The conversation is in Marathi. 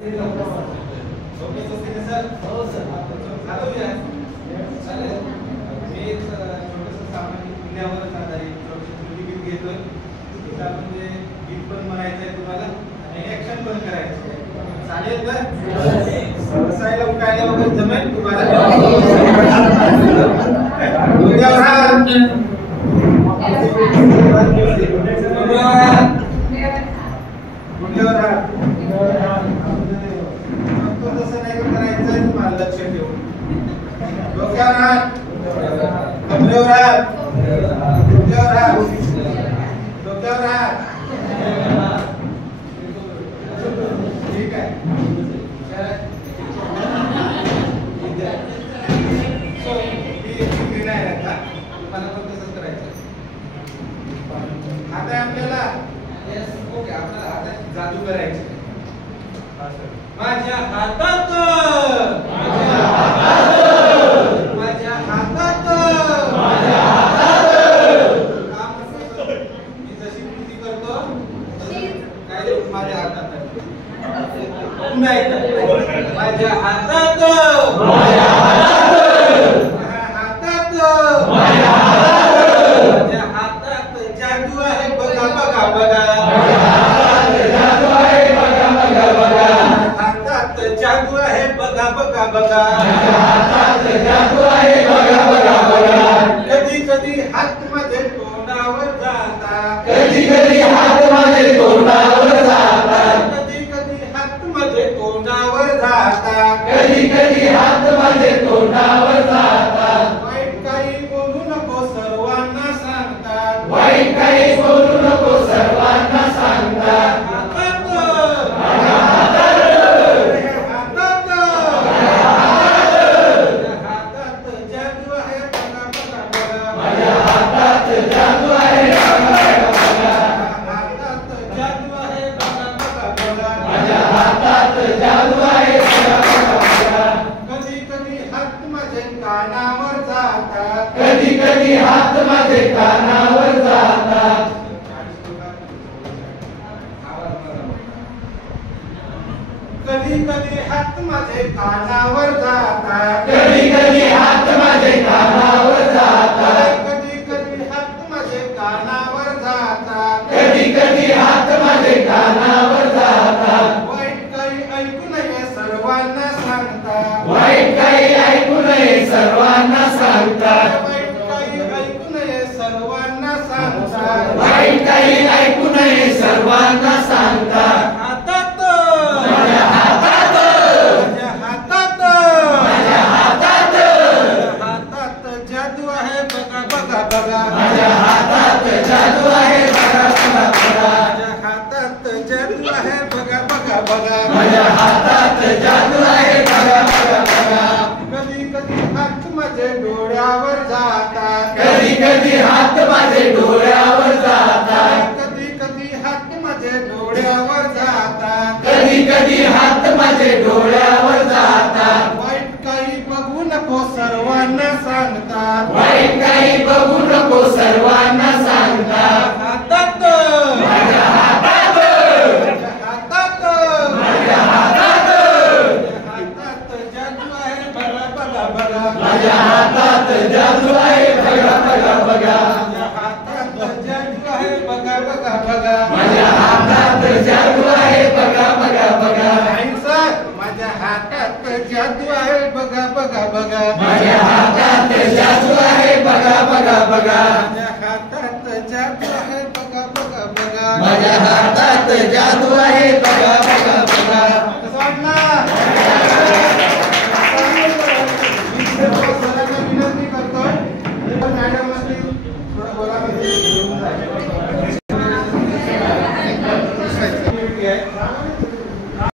ओके सर हो सर चालूया चालेल मी छोटंसं सामान्य पुण्यावरच आधारित छोटंसं गीत घेतोय तिथं आपण ते गीत पण म्हणायचं आहे तुम्हाला आणि ऍक्शन पण करायचं आहे चालेल का बसायला उठायला वगैरे जमेल तुम्हाला डोक्यावर हात डोक्यावर हात लक्ष ठेवून डोक्यावर हात कमरेवर हात डोक्यावर हात डोक्यावर हात ठीक आहे सो ही नाही आता तुम्हाला पण तसंच करायचं आता आपल्याला यस ओके आपल्याला आता जादू करायची माझ्या हातात माझ्या हातात जादू आहे बघा बघा बघा हातात जादू आहे बघा बघा बघा कधी कधी हात माझे तोंडावर जाता कधी कधी हात माझे तोंडावर जाता कधी कधी हात माझे तोंडावर जाता कधी कधी हात माझे तोंडावर जाता वाईट काही बोलू नको सर्वांना सांगतात वाईट काही बोलू नको सर्वांना सांगतात कधी कधी हात माझे कानावर जातात कधी कधी हात माझे कानावर जातात कधी कधी हात माझे कानावर जातात कधी कधी हात माझे कानावर जातात कधी कधी हात माझे कानावर जातात वाईट काही ऐकू नये सर्वांना सांगतात वाईट काही ऐकू नये सर्वांना सांगतात वाईट काही ऐकू नये सर्वांना सांगतात वाईट काही ऐकू नये सर्वांना सांगतात हातात माझ्या हातात माझ्या हातात माझ्या हातात हातात जादू आहे बघा बघा बघा माझ्या हातात जादू आहे बघा बघा बघा माझ्या हातात जादू आहे बघा बघा बघा माझ्या हातात जादू आहे बघा बघा बघा कधी कधी हात माझे डोळ्यावर जातात कधी कधी हात माझे डोळ्यावर जातात कधी कधी हात माझे डोळ्यावर जातात कधी कधी हात माझे डोळ्यावर जातात वाईट काही बघू नको सर्वांना सांगतात वाईट काही बघू नको सर्वांना सांगतात हातात माझ्या हातात माझ्या हातात माझ्या हातात हातात जादू आहे बघा बघा बघा माझ्या हातात जादू आहे बघा बघा बघा माझ्या हातात जादू आहे बघा बघा बघा माझ्या हातात जादू आहे बघा बघा बघा सर माझ्या हातात जादू आहे बघा बघा बघा माझ्या हातात जादू आहे बघा बघा बघा माझ्या हातात जादू आहे बघा बघा बघा माझ्या